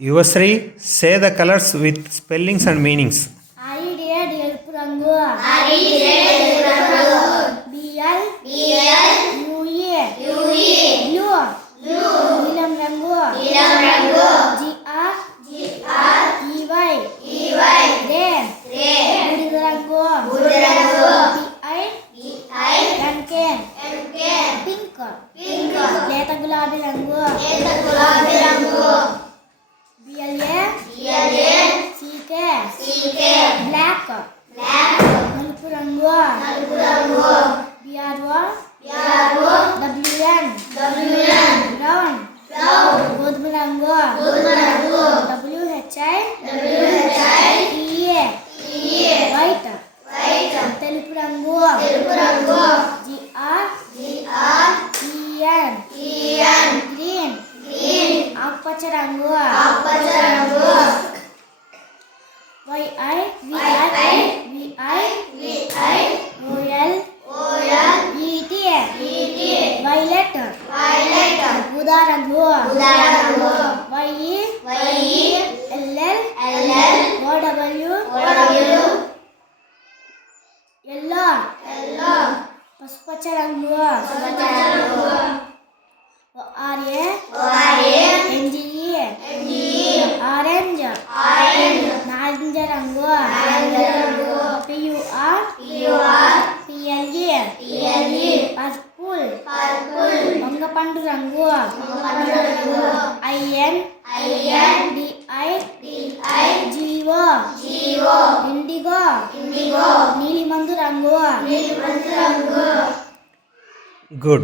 Yuvasri, say the colors with spellings and meanings. Red ఎరుపు రంగు BL UE blue నీలం రంగు GR EY గ్రే బూడిద రంగు PI రంకేన్ పింక్ లేత గులాబీ రంగు BLA CK బ్లాక్ నలుపు రంగు BRO WN బ్రౌన్ గోధుమ రంగు WHI TE వైట్ తెలుపు రంగు GR EN గ్రీన్ ఆకుపచ్చ రంగు YI VI OL ET violet ఊదా రంగు YE LL OW ఎల్లో పసుపచ్చ రంగు ORA NGE ఆరెంజ్ నారింజ రంగు PUR PLE పర్పుల్ వంగపండు రంగు INDI GO ఇండిగో నీలిమందు రంగు Good.